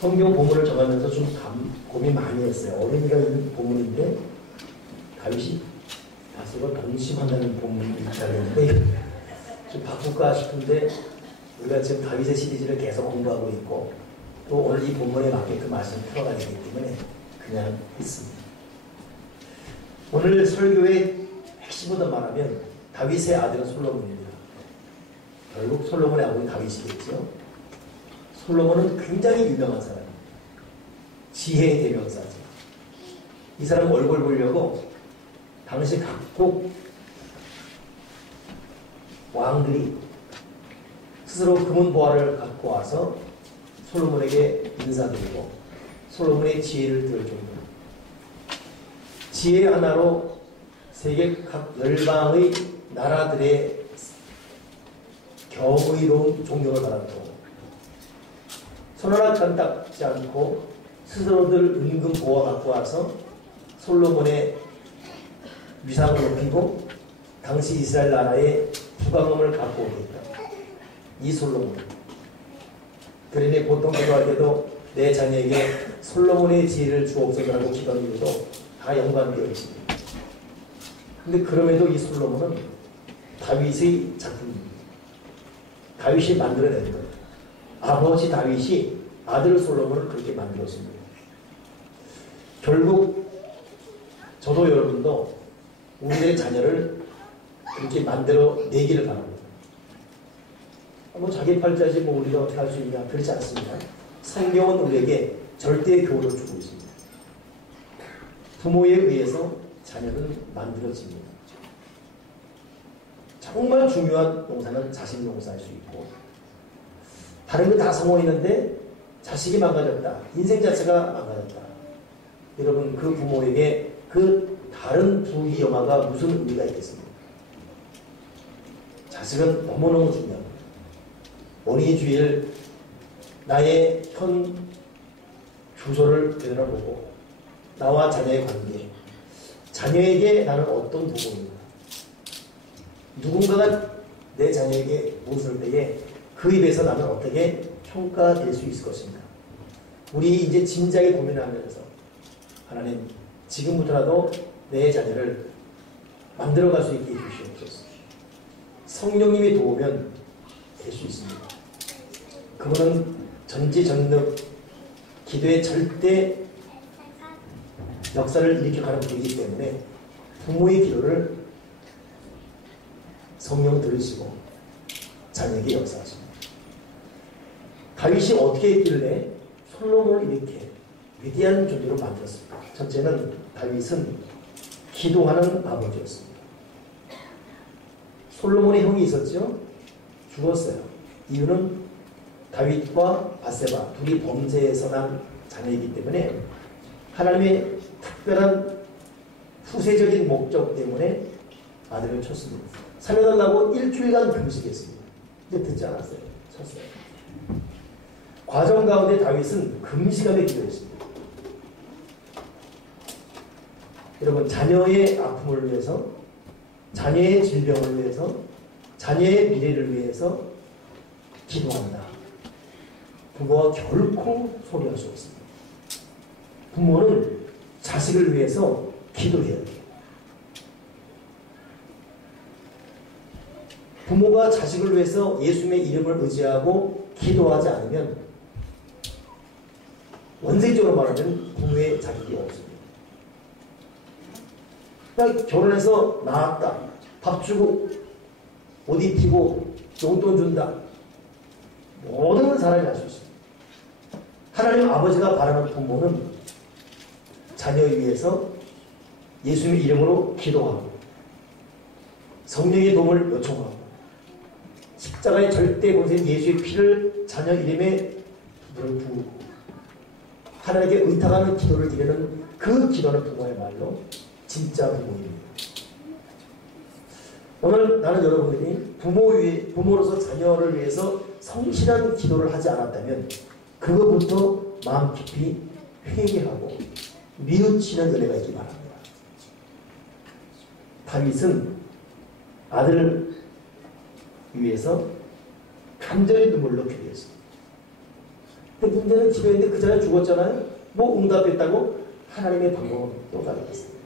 성경 본문을 정하면서 좀 고민 많이 했어요. 어린이가 있는 본문인데 다윗이 다섯을 동심한다는 본문이 있다는데 좀 바꿀까 싶은데 우리가 지금 다윗의 시리즈를 계속 공부하고 있고 또 오늘 이 본문에 맞게 그 말씀을 풀어가야 되기 때문에 그냥 했습니다. 오늘 설교의 핵심으로 말하면 다윗의 아들은 솔로몬입니다. 결국 솔로몬의 아버지 다윗이겠죠. 솔로몬은 굉장히 유명한 사람입니다. 지혜의 대명사죠. 이 사람 얼굴 보려고 당시 각국 왕들이 스스로 금은 보화를 갖고 와서 솔로몬에게 인사드리고 솔로몬의 지혜를 들을 정도로 지혜 하나로 세계 각 열방의 나라들의 경의로운 존경을 받았고 손 하나 딴닦지 않고 스스로들 은금 보화 갖고 와서 솔로몬의 위상을 높이고 당시 이스라엘 나라의 부강음을 갖고 오겠다. 이 솔로몬. 그러니 보통 기도할 때도 내 자녀에게 솔로몬의 지혜를 주옵소서라고 기도하는 이유도 다 연관되어 있습니다. 근데 그럼에도 이 솔로몬은 다윗의 작품입니다. 다윗이 만들어낸 거예요. 아버지 다윗이 아들 솔로몬을 그렇게 만들었습니다. 결국 저도 여러분도 우리의 자녀를 그렇게 만들어 내기를 바랍니다. 뭐 자기 팔자지 뭐 우리가 어떻게 할 수 있냐 그렇지 않습니다. 성경은 우리에게 절대 교훈을 주고 있습니다. 부모에 의해서 자녀는 만들어집니다. 정말 중요한 용사는 자식 용사일 수 있고 다른 거 다 성공했는데 자식이 망가졌다. 인생 자체가 망가졌다. 여러분 그 부모에게 그 다른 부귀영화가 무슨 의미가 있겠습니까? 자식은 너무너무 중요합니다. 어린이 주일 나의 현 주소를 되돌아보고 나와 자녀의 관계 자녀에게 나는 어떤 부모인가 누군가가 내 자녀에게 무엇을 때에 그 입에서 나는 어떻게 평가될 수 있을 것인가 우리 이제 진지하게 고민하면서 하나님 지금부터라도 내 자녀를 만들어갈 수 있게 해주시옵소서. 성령님이 도우면 될 수 있습니다. 그분은 전지전능 기도의 절대 역사를 일으켜가는 분이기 때문에 부모의 기도를 성령 들으시고 자녀에게 역사하십니다. 다윗이 어떻게 했길래 솔로몬을 이렇게 위대한 존재로 만들었습니까? 첫째는 다윗은 기도하는 아버지였습니다. 솔로몬의 형이 있었죠? 죽었어요. 이유는 다윗과 바세바 둘이 범죄에서 난 자녀이기 때문에 하나님의 특별한 후세적인 목적 때문에 아들을 쳤습니다. 살려달라고 일주일간 금식했습니다. 근데 듣지 않았어요. 쳤어요. 과정 가운데 다윗은 금식하며 기도했습니다. 여러분 자녀의 아픔을 위해서 자녀의 질병을 위해서 자녀의 미래를 위해서 기도한다. 부모와 결코 소리할 수 없습니다. 부모는 자식을 위해서 기도해야 돼요. 부모가 자식을 위해서 예수님의 이름을 의지하고 기도하지 않으면 원색적으로 말하면 부모의 자격이 없습니다. 그냥 결혼해서 낳았다. 밥 주고 옷 입히고 용돈 준다. 모든 건 사람이 할 수 있습니다. 하나님 아버지가 바라는 부모는 자녀를 위해서 예수님의 이름으로 기도하고 성령의 도움을 요청하고 십자가의 절대 권세인 예수의 피를 자녀 이름에 부고 하나님께 의탁하는 기도를 드리는 그 기도는 부모의 말로 진짜 부모입니다. 오늘 나는 여러분들이 부모로서 자녀를 위해서 성실한 기도를 하지 않았다면 그것부터 마음 깊이 회개하고 뉘우치는 은혜가 있기 바랍니다. 다윗은 아들을 위해서 간절히 눈물로 기도했습니다. 근데 문제는 기도했는데 그 전에 죽었잖아요. 뭐 응답했다고? 하나님의 방법은 또 다르겠습니다.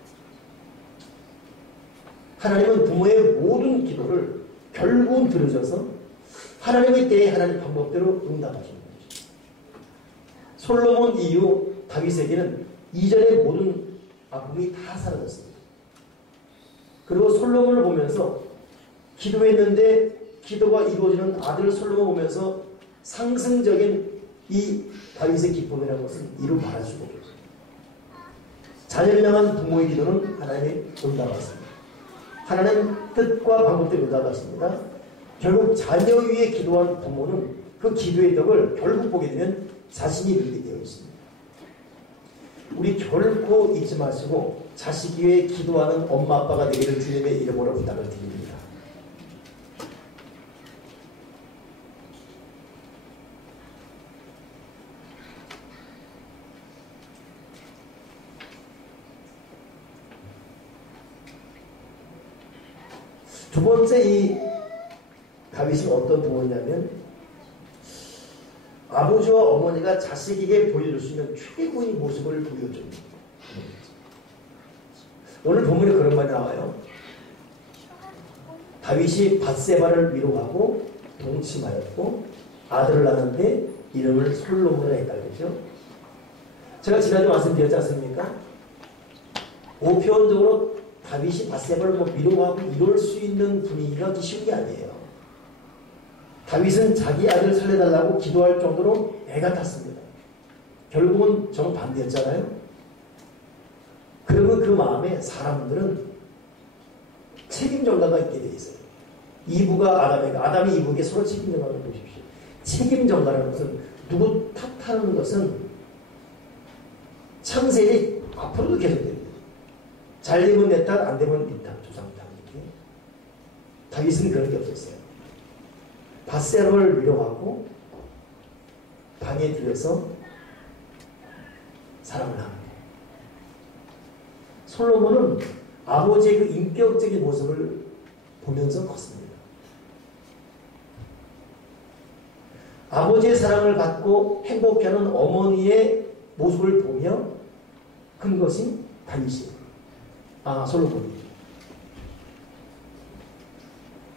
하나님은 부모의 모든 기도를 결국은 들으셔서 하나님의 때에 하나님 방법대로 응답하시는 것이죠. 솔로몬 이후 다윗에게는 이전의 모든 아픔이 다 사라졌습니다. 그리고 솔로몬을 보면서 기도했는데 기도가 이루어지는 아들 솔로몬을 보면서 상승적인 이 다윗의 기쁨이라는 것은 이루 말할 수가 없습니다. 자녀를 향한 부모의 기도는 하나님의 응답하십니다. 하나님 뜻과 방법대로 응답하십니다. 결국 자녀 위에 기도한 부모는 그 기도의 덕을 결국 보게 되면 자신이 누리게 되어 있습니다. 우리 결코 잊지 마시고 자식 위에 기도하는 엄마 아빠가 되기를 주님의 이름으로 부탁을 드립니다. 두 번째 이 다윗은 어떤 부모냐면 아버지와 어머니가 자식에게 보여줄 수 있는 최고의 모습을 보여줍니다. 오늘 본문에 그런 말이 나와요. 다윗이 밧세바를 위로하고 동침하였고 아들을 낳았는데 이름을 솔로몬을 했다 그러죠. 제가 지난주 말씀드렸지 않습니까? 보편적으로 다윗이 밧세바를 위로하고 이룰 수 있는 분위기가 쉬운 게 아니에요. 다윗은 자기 아들을 살려달라고 기도할 정도로 애가 탔습니다. 결국은 정반대였잖아요. 그러면 그 마음에 사람들은 책임 전가가 있게 돼 있어요. 이브가 아담이 이브에게 서로 책임 전가를 보십시오. 책임 전가라는 것은 누구 탓하는 것은 창세일이 앞으로도 계속됩니다. 잘 되면 내 탓, 안 되면 네 탓, 조상 탓. 이렇게. 다윗은 그런 게 없었어요. 밧세바를 위로하고 방에 들여서 사랑을 합니다. 솔로몬은 아버지의 그 인격적인 모습을 보면서 컸습니다. 아버지의 사랑을 받고 행복해하는 어머니의 모습을 보며 큰 것이 다윗이 솔로몬이.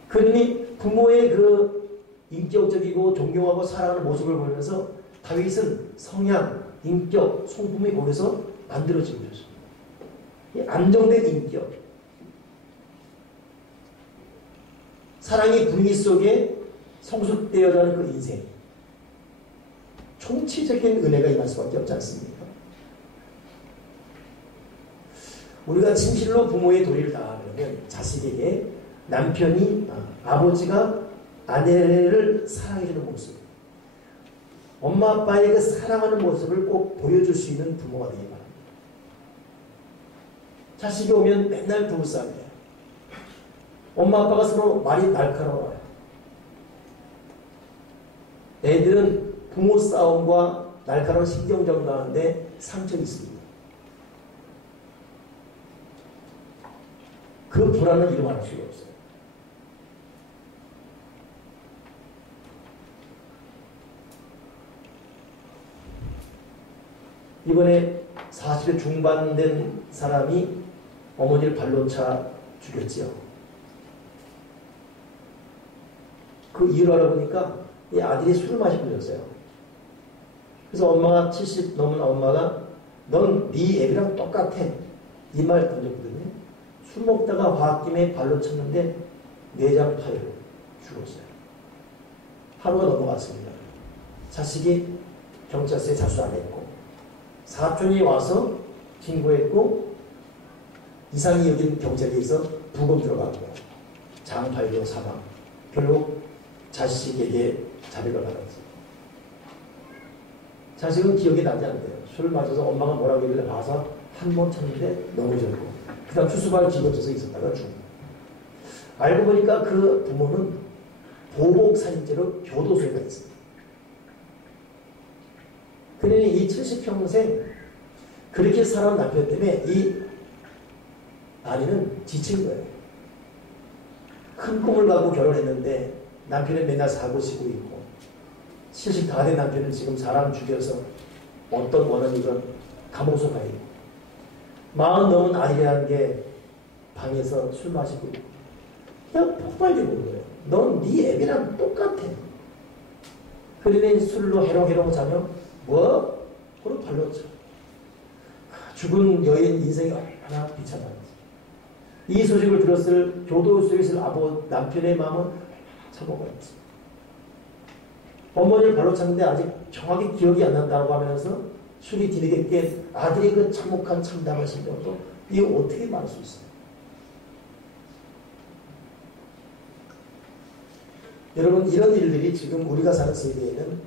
그러니 부모의 그 인격적이고 존경하고 사랑하는 모습을 보면서 다윗은 성향, 인격, 성품이 거기서 만들어지고 있습니다. 이 안정된 인격, 사랑의 분위 속에 성숙되어가는 그 인생, 총체적인 은혜가 임할 수밖에 없지 않습니까? 우리가 진실로 부모의 도리를 다하려면 자식에게 남편이 아버지가 아내를 사랑해주는 모습, 엄마 아빠의 그 사랑하는 모습을 꼭 보여줄 수 있는 부모가 되기 바랍니다. 자식이 오면 맨날 부부싸움이에요. 엄마 아빠가 서로 말이 날카로워요. 애들은 부모 싸움과 날카로운 신경전 가운데 상처가 있습니다. 그 불안을 이루어갈 수가 없어요. 이번에 40대 중반 된 사람이 어머니를 발로 차 죽였지요. 그 이유를 알아보니까 이 아들이 술을 마시고 있었어요. 그래서 엄마가 70 넘은 엄마가 넌 네 애비랑 똑같아. 이 말 던졌거든요. 술 먹다가 화학김에 발로 쳤는데 내장 파열로 죽었어요. 하루가 넘어갔습니다. 자식이 경찰서에 자수 안 했고 사촌이 와서 신고했고 이상이 여긴 경찰에서 부검 들어가고 장파열로 사망. 결국 자식에게 자백을 받았지. 자식은 기억이 나지 않대요. 술 마셔서 엄마가 뭐라고 하길래 봐서 한 번 쳤는데 넘어졌고 그 다음 수수발 집어져서 있었다가 죽고. 알고 보니까 그 부모는 보복살인죄로 교도소에 가 있습니다. 그러니 이 70평생 그렇게 살아온 남편 때문에 이 아내는 지친 거예요. 큰 꿈을 갖고 결혼했는데 남편은 맨날 사고 치고 있고 70 다 된 남편은 지금 사람 죽여서 어떤 원한이건 감옥소 가야 돼. 40 넘은 아이라는 게 방에서 술 마시고 그냥 폭발되는 거예요. 넌 네 애비랑 똑같아. 그러니 술로 해롱해롱 자면 뭐? 그럼 발로 차. 죽은 여인 인생이 얼마나 비참한지. 이 소식을 들었을 교도 속에 있을 남편의 마음은 참혹했지. 어머니를 발로 찼는데 아직 정확히 기억이 안 난다고 하면서 술이 뒤늦게 깬 아들의 그 참혹한 참담한 심정도 이게 어떻게 말할 수 있어요? 여러분, 이런 일들이 지금 우리가 사는 세계에는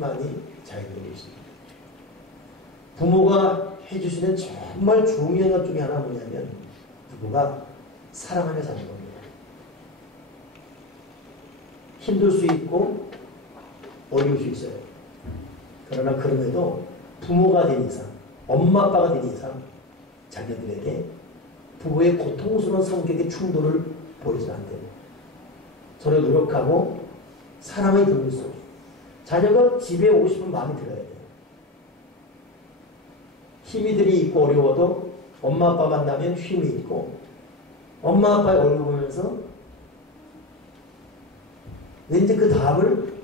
많이 자행되고 있습니다. 부모가 해주시는 정말 중요한 것 중에 하나 뭐냐면 부부가 사랑하며 사는 겁니다. 힘들 수 있고 어려울 수 있어요. 그러나 그럼에도 부모가 된 이상, 엄마 아빠가 된 이상 자녀들에게 부부의 고통스러운 성격의 충돌을 보이지 않대요. 서로 노력하고 사랑의 교류 속에 자녀가 집에 오고 싶은 마음이 들어야 돼요. 힘이들이 있고 어려워도 엄마 아빠 만나면 쉼이 있고 엄마 아빠의 얼굴 보면서 왠지 그 다음을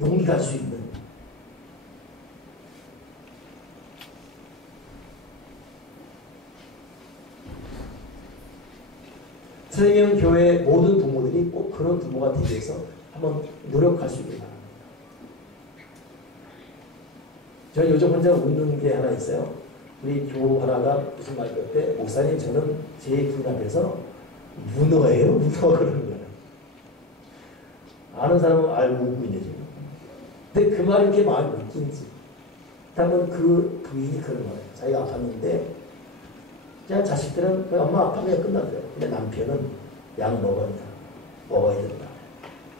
용기 갈 수 있는 트레이언 교회 모든 부모들이 꼭 그런 부모가 되기 위해서 한번 노력할 수 있길 바랍니다. 저는 요즘 혼자 웃는 게 하나 있어요. 우리 교우 하나가 무슨 말 그럴 때 목사님 저는 제 분 앞에서 문어예요? 문어 그러는 거예요. 아는 사람은 알고 웃고 있네 지금. 근데 그 말이 이렇게 마음이 웃긴지. 한번 그 부인이 그런 거예요. 자기가 아팠는데 그냥 자식들은 엄마 아프면 끝나더래요. 근데 남편은 약 먹어야 된다.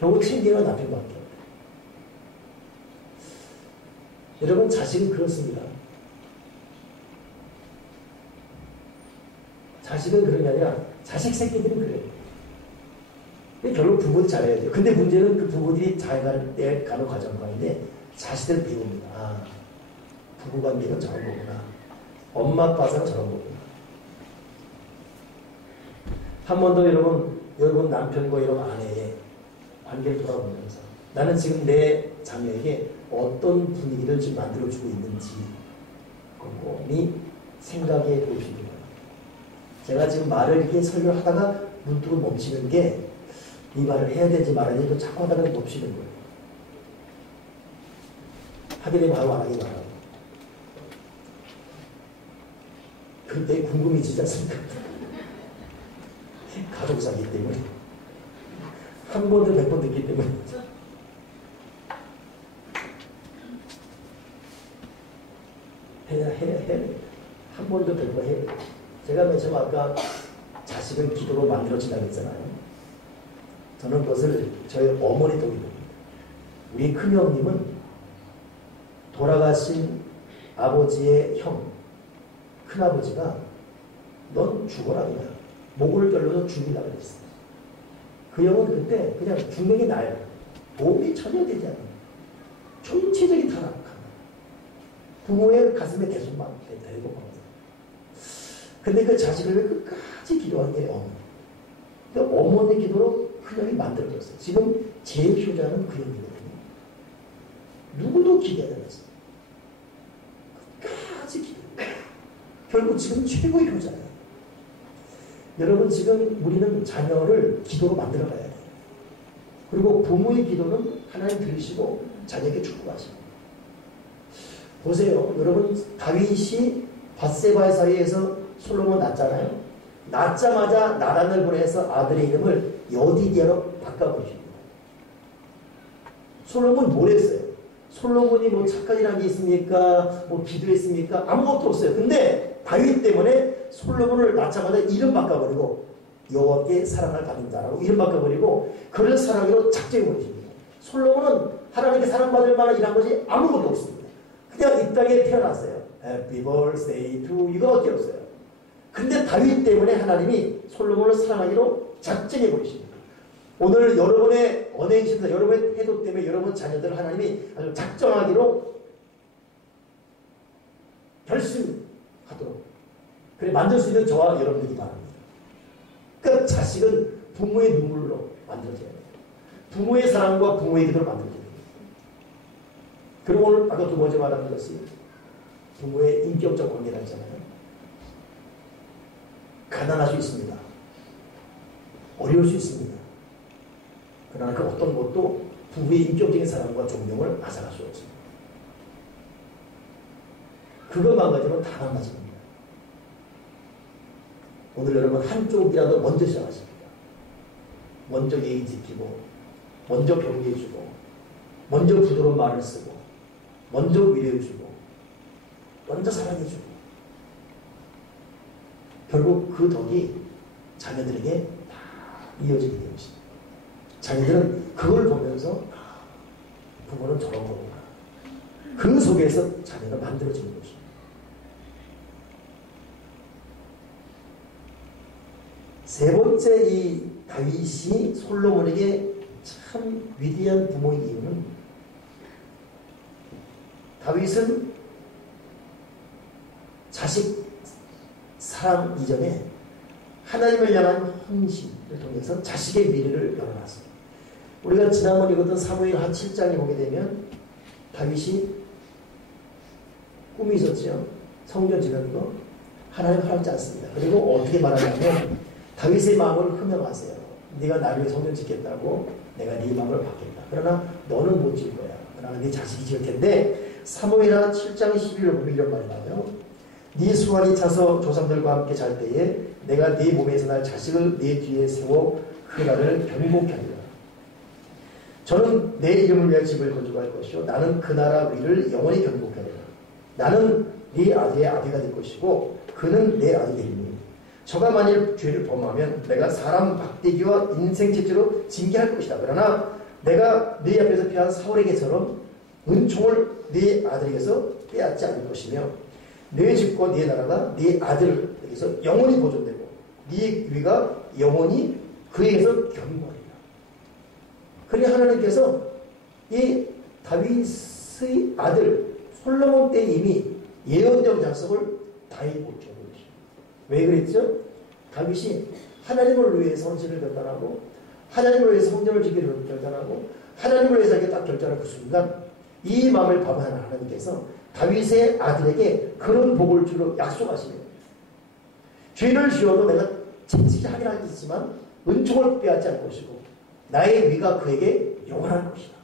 결국 챙기는 남편밖에 없어요. 여러분, 자식은 그렇습니다. 자식은 그런 게 아니라 자식 새끼들은 그래요. 결국 부모들이 잘해야 돼요. 근데 문제는 그 부모들이 잘 가는 과정 가운데 자식들 배웁니다. 아, 부부관계는 저런 거구나. 엄마 아빠는 저런 거구나. 한 번 더 여러분 남편과 여러분 아내의 관계를 돌아보면서 나는 지금 내 자녀에게 어떤 분위기를 지금 만들어주고 있는지 곰곰이 생각해 보시기 바랍니다. 제가 지금 말을 이렇게 설교하다가 문득 멈추는 게 이 말을 해야 되지 말아야 되지 자꾸 하다가 멈추는 거예요. 하게 되면 바로 안 하게 말하고. 그때 궁금해지지 않습니까? 가족사기 때문에. 한 번도 100번 듣기 때문에. 해야 한 번도 100번 해야 돼. 제가 맨 처음 아까 자식은 기도로 만들어진다고 했잖아요. 저는 그것을 저희 어머니 독이 봅니다. 우리 큰형님은 돌아가신 아버지의 형, 큰아버지가 넌 죽어라 그냥. 목을 결러서 죽이려고 했어요. 그 형은 그때 그냥 죽는 게 나아요. 도움이 전혀 되지 않아요. 전체적인 타락한 부모의 가슴에 대속만 되고 근데 그 자식을 왜 끝까지 기도한 게 어머니. 그러니까 어머니 기도로 그 형이 만들어졌어요. 지금 제 효자는 그 형이거든요. 누구도 기대하지 않았어요. 끝까지 기도해요. 결국 지금 최고의 효자예요. 여러분, 지금 우리는 자녀를 기도로 만들어 가야 돼요. 그리고 부모의 기도는 하나님 들으시고 자녀에게 축복하시고. 보세요. 여러분, 다윗이 밧세바의 사이에서 솔로몬 낳잖아요. 낳자마자 나단을 보내서 아들의 이름을 여디디아로 바꿔버리십니다. 솔로몬 뭘 했어요? 솔로몬이 뭐 착한 일 한 게 있습니까? 뭐 기도했습니까? 아무것도 없어요. 근데 다윗 때문에 솔로몬을 낳자마자 이름 바꿔버리고 여호와께 사랑을 받은 자라고 이름 바꿔버리고 그를 사랑으로 작정해버리십니다. 솔로몬은 하나님께 사랑받을 만한 일한 것이 아무것도 없습니다. 그냥 이 땅에 태어났어요. Happy birthday to you 이거밖에 없어요. 근데 다윗 때문에 하나님이 솔로몬을 사랑하기로 작정해버리십니다. 오늘 여러분의 언행심사, 여러분의 태도 때문에 여러분 자녀들을 하나님이 아주 작정하기로 결심하도록 그래 만들 수 있는 저와 여러분들이 바랍니다. 그러니까 자식은 부모의 눈물로 만들어져야 돼요. 부모의 사랑과 부모의 기도로 만들어져야 돼요. 그리고 오늘 아까 두 번째 말하는 것이 부모의 인격적 관계라 했잖아요. 가난할 수 있습니다. 어려울 수 있습니다. 그러나 그 어떤 것도 부부의 인격적인 사랑과 존경을 앗아갈 수 없습니다. 그것만 가지고는 다 망가집니다. 오늘 여러분 한쪽이라도 먼저 시작하십니다. 먼저 예의 지키고 먼저 격려해주고 먼저 부드러운 말을 쓰고 먼저 위로해주고 먼저 사랑해주고 결국 그 덕이 자녀들에게 다 이어지게 되는 것입니다. 자녀들은 그걸 보면서 부모는 저런 거구나. 그 속에서 자녀가 만들어지는 것입니다. 세 번째 이 다윗이 솔로몬에게 참 위대한 부모인 이유는 다윗은 자식 사랑 이전에 하나님을 향한 헌신을 통해서 자식의 미래를 열어놨습니다. 우리가 지난번 읽었던 사무엘 한 7장에 보게 되면 다윗이 꿈이 있었죠. 성전 지는 거 하나님 허락지 않습니다. 그리고 어떻게 말하냐면 다윗의 마음을 흠명하세요. 네가 나를 위해 성전 짓겠다고 내가 네 마음을 받겠다. 그러나 너는 못 지을 거야. 그러나 네 자식이 지을 텐데 사무엘하 7장 11절 보면 이런 말이 나와요. 네 수완이 차서 조상들과 함께 잘 때에 내가 네 몸에서 날 자식을 네 뒤에 세워 그 날을 경복하리라. 저는 내 이름을 위하여 집을 건축할 것이요 나는 그 나라 위를 영원히 경복하리라. 나는 네 아들의 아비가 될 것이고 그는 내 아들이 되리니 저가 만일 죄를 범하면 내가 사람 박대기와 인생체제로 징계할 것이다. 그러나 내가 네 앞에서 피한 사울에게처럼 은총을 네 아들에게서 빼앗지 않을 것이며 네 집과 네 나라가 네 아들에게서 영원히 보존되고 네 위가 영원히 그에게서 견고하리라. 그러니 하나님께서 이 다윗의 아들 솔로몬 때 이미 예언적 약속을 다 해보죠. 왜 그랬죠? 다윗이 하나님을 위해서 헌신을 결단하고 하나님을 위해서 성전을 짓기를 결단하고 하나님을 위해서 이렇게 딱 결단한 그 순간 이 마음을 받아하는 하나님께서 다윗의 아들에게 그런 복을 주로 약속하시네요. 죄를 지어도 내가 채찍이 하긴 하겠지만 은총을 빼앗지 않을 것이고 나의 위가 그에게 영원할 것이다.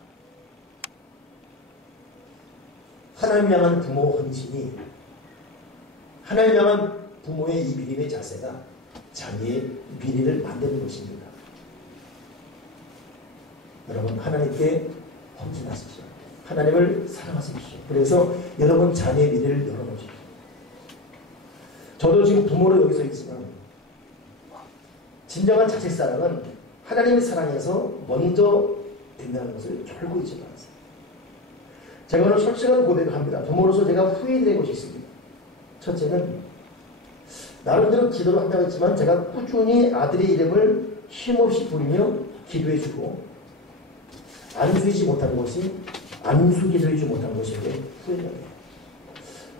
하나님 향한 부모 헌신이 하나님 향한 부모의 이 믿음의 자세가 자기의 미래를 만드는 것입니다. 여러분 하나님께 헌신하십시오. 하나님을 사랑하십시오. 그래서 여러분 자녀의 미래를 열어놓으십시오. 저도 지금 부모로 여기서 있지만 진정한 자식 사랑은 하나님의 사랑에서 먼저 된다는 것을 결코 잊지 마세요. 제가 오늘 솔직한 고백을 합니다. 부모로서 제가 후회되는 것이 있습니다. 첫째는 나름대로 기도를 한다고 했지만 제가 꾸준히 아들의 이름을 쉼없이 부르며 기도해주고 안수이지 못한 것이 안수기도해주지 못한 것인데 후회돼요.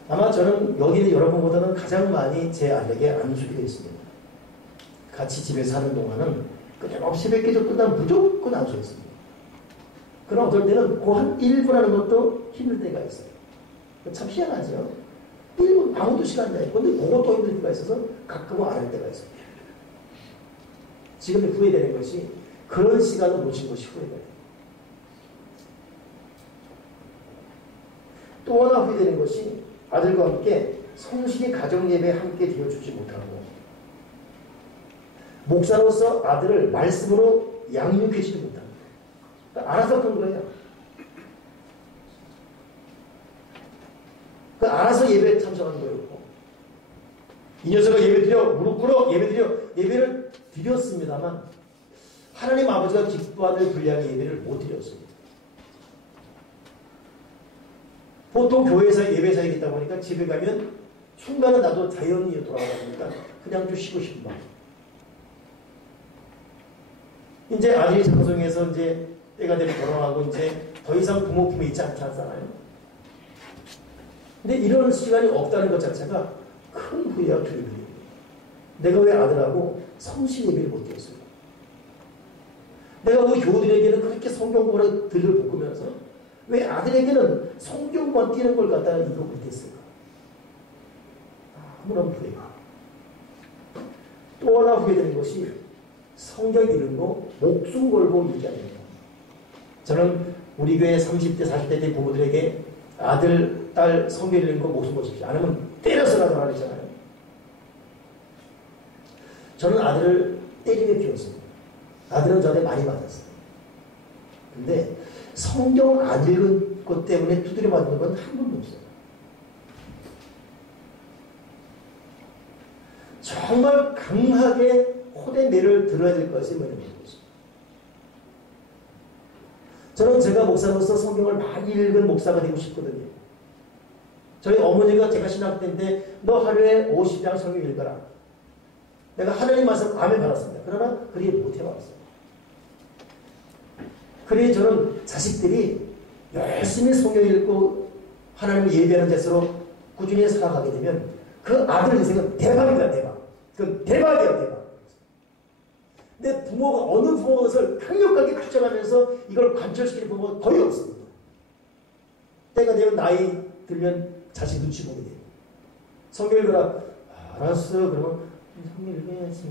아마 저는 여기 있는 여러분보다는 가장 많이 제 아들에게 안수기도 했습니다. 같이 집에서 사는 동안은 끊임없이 새벽기도 끝나면 무조건 안수했습니다. 그러나 어떨 때는 그 한 1분 하는 것도 힘들 때가 있어요. 참 희한하죠. 1분 아무도 시간 나요. 근데 그것도 힘들 때가 있어서 가끔은 안 할 때가 있어요. 지금 후회되는 것이 그런 시간을 놓친 것이 후회돼요. 또 하나 후회되는 것이 아들과 함께 성실히 가정예배에 함께 되어주지 못하고 목사로서 아들을 말씀으로 양육해주지 못합니다. 그러니까 알아서 그런 거예요. 알아서 예배에 참석하는 거였고 이 녀석은 예배드려 무릎 꿇어 예배를 드렸습니다만 하나님 아버지가 기뻐하는 분량의 예배를 못 드렸습니다. 보통 교회에서 예배 사역이 있다 보니까 집에 가면 순간은 나도 자연히 돌아가다 보니까 그냥 좀 쉬고 싶은 마음. 이제 아들이 장성해서 이제 때가 되면 결혼하고 이제 더 이상 부모 품에 있지 않잖아요. 근데 이런 시간이 없다는 것 자체가 큰 후회와 두려움이에요. 내가 왜 아들하고 성신 예배를 못했어요? 내가 우리 교우들에게는 그렇게 성경공부를 들을 볶으면서 왜 아들에게는 성경만 띄는 걸 갖다가 이거 못했을까? 아무런 후회가. 또 하나 후회되는 것이 성경 읽고 목숨 걸고 얘기하는 거. 저는 우리 교회 30대, 40대 때 부모들에게 아들, 딸 성경 읽는 거 목숨 거십시오. 안 하면 때려서 가더라 그랬잖아요. 저는 아들을 때리며 키웠습니다. 아들은 저한테 많이 맞았어요. 근데 성경 안 읽은 것 때문에 두드려 맞는 건 한 번도 없어요. 정말 강하게 호대매를 들어야 될 것이 뭐냐면 저는 제가 목사로서 성경을 많이 읽은 목사가 되고 싶거든요. 저희 어머니가 제가 신학 때인데 너 하루에 50장 성경 읽어라. 내가 하나님 말씀 아멘 받았습니다. 그러나 그렇게 못해 받았어요. 그래 저는 자식들이 열심히 성경 읽고 하나님을 예배하는 데서로 꾸준히 살아가게 되면 그 아들 인생은 대박이다 대박. 그건 대박이야 대박. 근데 부모가 어느 부모가 그것을 강력하게 규정하면서 이걸 관철시키는 부모가 거의 없습니다. 때가 되면 나이 들면 자식 눈치 보게 돼요. 성경 읽어라. 알았어. 그러면 성경 읽어야지.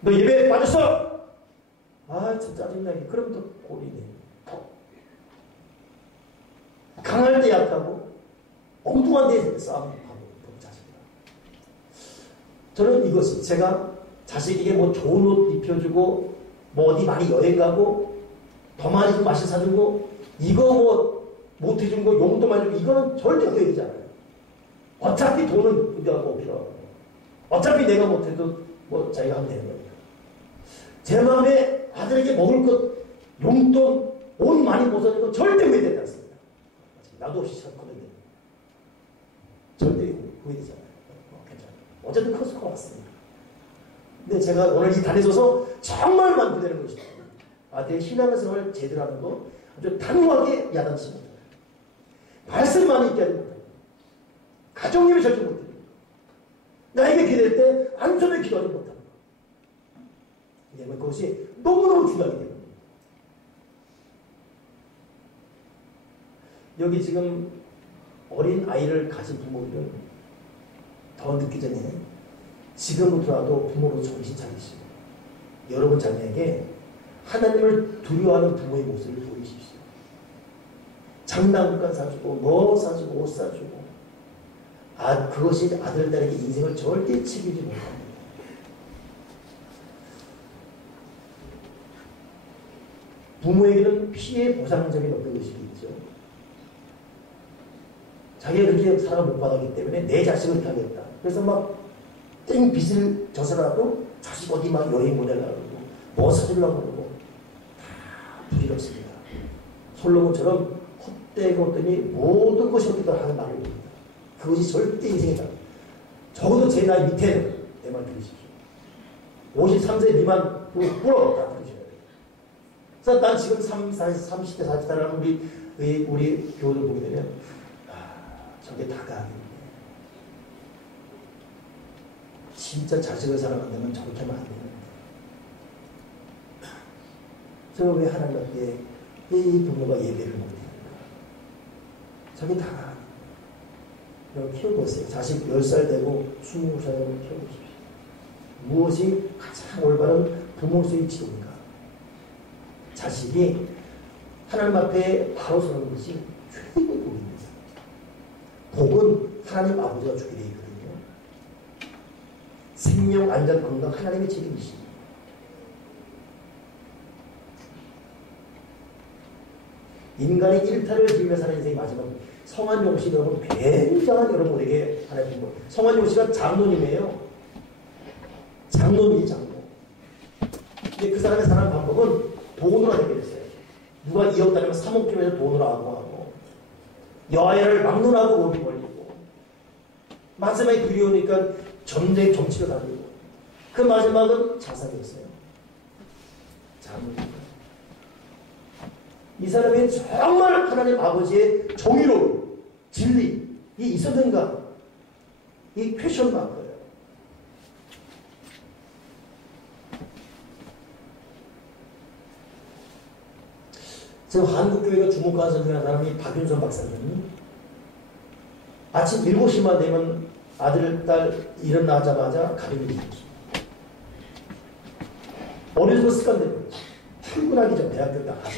너 예배에 빠졌어. 아, 참 짜증나게. 그럼 또 꼴이네. 강할 때 약하고 엉뚱한 데 싸움하고 자식이다. 저는 이것이 제가 자식에게 뭐 좋은 옷 입혀주고 뭐 어디 많이 여행 가고 더 많이 맛있게 사주고 이거 뭐 못 해준 거 용돈 많이 주고 이거는 절대 후회되지 않아요. 어차피 돈은 우리가 뭐 필요하고 어차피 내가 못해도 뭐 자기가 하면 되는 거니까. 제 마음에 아들에게 먹을 것 용돈 옷 많이 못 사주는 건 절대 후회되지 않습니다. 나도 없이 찾거든요. 절대 후회되지 않아요. 괜찮아요. 어쨌든 커서 커왔습니다. 근데 제가 오늘 이 단에 서서 정말 만족되는 것이죠. 아들의 신앙생활을 제대로 하는 거 아주 단호하게 야단치 못해요. 말씀 많이 있게 하지 못해요. 가정일을 절대 못해요. 나에게 기도할 때 안전에 기도하지 못합니다. 왜냐하면 그것이 너무너무 중요하기 때문에. 여기 지금 어린 아이를 가진 부모들은 더 늦기 전에 지금부터라도 부모로 정신 차리시고 여러분 자녀에게 하나님을 두려워하는 부모의 모습을 보이십시오. 장난감 사주고 뭐 사주고 옷 사주고 그것이 아들 딸에게 인생을 절대 책임지 못합니다. 부모에게는 피해 보상적인 어떤 의식이 있죠. 자기가 그렇게 사랑을 못 받았기 때문에 내 자식을 이렇게 하겠다. 그래서 막 땡 빚을 져서라도 자식 어디 막 여행 보내려고 그러고 뭐 사주려고 그러고 다 부질없습니다. 솔로몬처럼 헛되었더니 모든 것이 헛되다 하는 말을 합니다. 그것이 절대 인생이다. 적어도 제 나이 밑에는 내 말 들으십시오. 53세 미만 부러워 다 들으셔야 돼요. 그래서 난 지금 30대 40대라는 우리 교우들 보게 되면 저게 다가 진짜 자식을 사랑한다면 저렇게 하면 안 되는데 저 왜 하나님 앞에 이 부모가 예배를 못해요? 저게 다 키워보세요. 자식 10살 되고 20살 되고 키워보십시오. 무엇이 가장 올바른 부모로서의 지도인가? 자식이 하나님 앞에 바로 서는 것이 최고의 복입니다. 복은 하나님 아버지가 주게 되어 있거든요. 생명, 안전, 건강 하나님의 책임이십니다. 인간이 일탈을 지으며 사는 인생이 마지막 성한용 씨 여러분 굉장한 여러분에게 하나님 분. 성한용 씨가 장로님이에요. 장로님이 장로. 근데 그 사람의 사는 방법은 돈으로 하게 됐어요. 누가 2억 달라면 3억 주면서 돈으로 하고 여아야를 막론하고 로비 벌리고 마지막에 두려우니까 전쟁 정치로 다니고 그 마지막은 자살이었어요. 장로님. 이 사람이 정말 하나님 아버지의 정의로운 진리 이 있었는가? 이 퀘션 마크예요. 지금 한국교회가 주목하는 선 중에 사람이 박윤선 박사님. 아침 7시만 되면 아들, 딸 일어나자마자 가리를 일으키. 어려서 습관대로 출근하기 전 대학교 딱 가서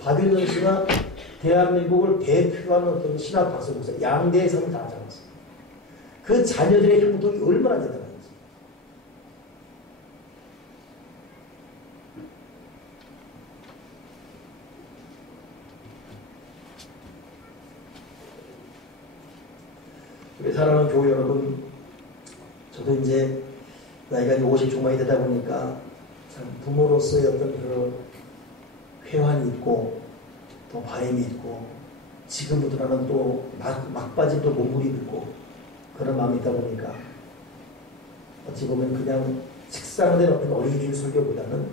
박윤선 씨가 대한민국을 대표하는 어떤 신학 박사 목사 양대의 삶을 다 잡았어요. 그 자녀들의 행복이 얼마나 대단한지. 우리 사랑하는 교회 여러분, 저도 이제 나이가 50 중반이 되다 보니까 참 부모로서의 어떤 그런 회환이 있고 또 바람이 있고 지금부터는 또 막바지 또 몸부림이 있고 그런 마음이 있다 보니까 어찌 보면 그냥 식상된 어떤 어린이집 설교보다는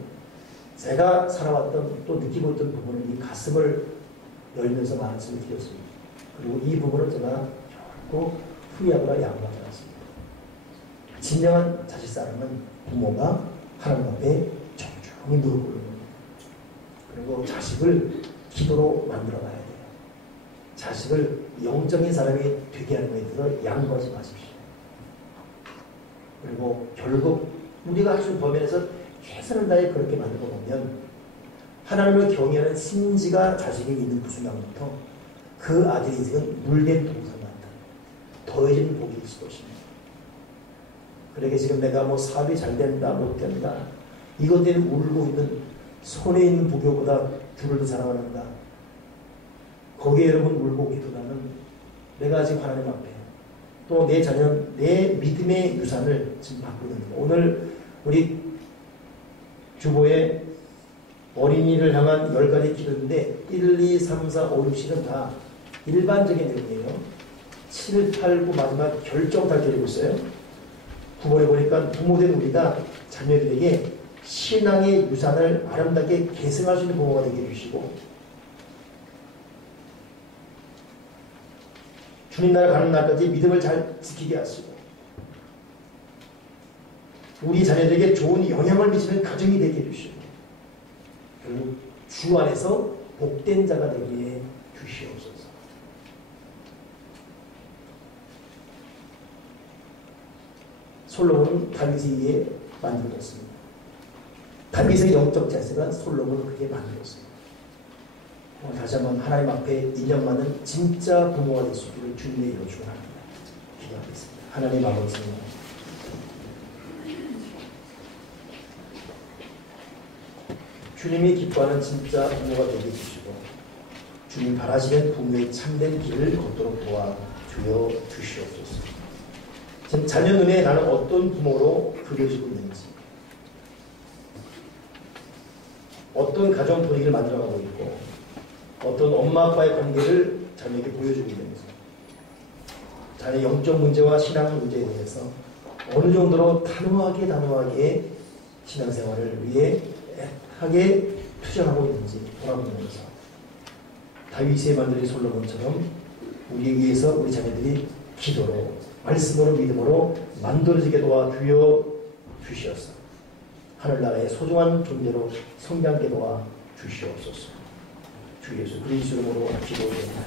제가 살아왔던 또 느끼고 있던 부분은 이 가슴을 열면서 말씀을 드렸습니다. 그리고 이 부분은 제가 결코 후회하거나 양보하지 않았습니다. 진정한 자식 사랑은 부모가 하나님 앞에 정중히 무릎 꿇는 겁니다. 그리고 자식을 기도로 만들어 가야 돼요. 자식을 영적인 사람이 되게 하는 것에 대해서 양보하지 마십시오. 그리고 결국 우리가 할 수 있는 범위에서 최선을 다해 그렇게 만들어 보면 하나님을 경외하는 심지가 자식이 있는 그 순간부터 그 아들의 인생은 물된 동상 같다. 더해진 복이 있을 것입니다. 그러게 지금 내가 뭐 사업이 잘 된다 못 된다 이것 때문에 울고 있는 손에 있는 부교보다 주를 더 사랑하는가. 거기에 여러분 울고 기도하는 내가 지금 하나님 앞에 또 내 자녀 내 믿음의 유산을 지금 받고 있는 겁니다. 오늘 우리 주보에 어린이를 향한 10가지 기도인데 1, 2, 3, 4, 5, 6, 7은 다 일반적인 내용이에요. 7, 8, 9 마지막 결정을 드리고 있어요. 9번에 보니까 부모된 우리가 자녀들에게 신앙의 유산을 아름답게 계승할 수 있는 부모가 되게 해주시고 주님 나라 가는 날까지 믿음을 잘 지키게 하시고 우리 자녀들에게 좋은 영향을 미치는 가정이 되게 해주시고 결국 주 안에서 복된 자가 되게 주시옵소서. 솔로몬은 다윗에 의해 만들어졌습니다. 다윗의 영적 자세가 솔로몬을 그렇게 만들었습니다. 다시 한번 하나님 앞에 인정받는 진짜 부모가 될 수 있기를 주님의 이름으로 축원합니다. 기도하겠습니다. 하나님 아버지, 주님이 기뻐하는 진짜 부모가 되게 해주시고 주님 바라시는 부모의 참된 길을 걷도록 도와주여 주시옵소서. 지금 자녀 눈에 나는 어떤 부모로 그려지고 있는지 어떤 가정 분위기를 만들어가고 있고 어떤 엄마 아빠의 관계를 자녀에게 보여주고 있는지 자녀의 영적 문제와 신앙 문제에 대해서 어느 정도로 단호하게 신앙생활을 위해 애타게 투쟁하고 있는지 돌아보면서 다윗의 만들이 솔로몬처럼 우리에 의해서 우리 자녀들이 기도로 말씀으로 믿음으로 만들어지게 도와주여 주시옵소서. 하늘나라의 소중한 존재로 성장케 도와 주시옵소서. 주 예수 그리스도로 기도드립니다.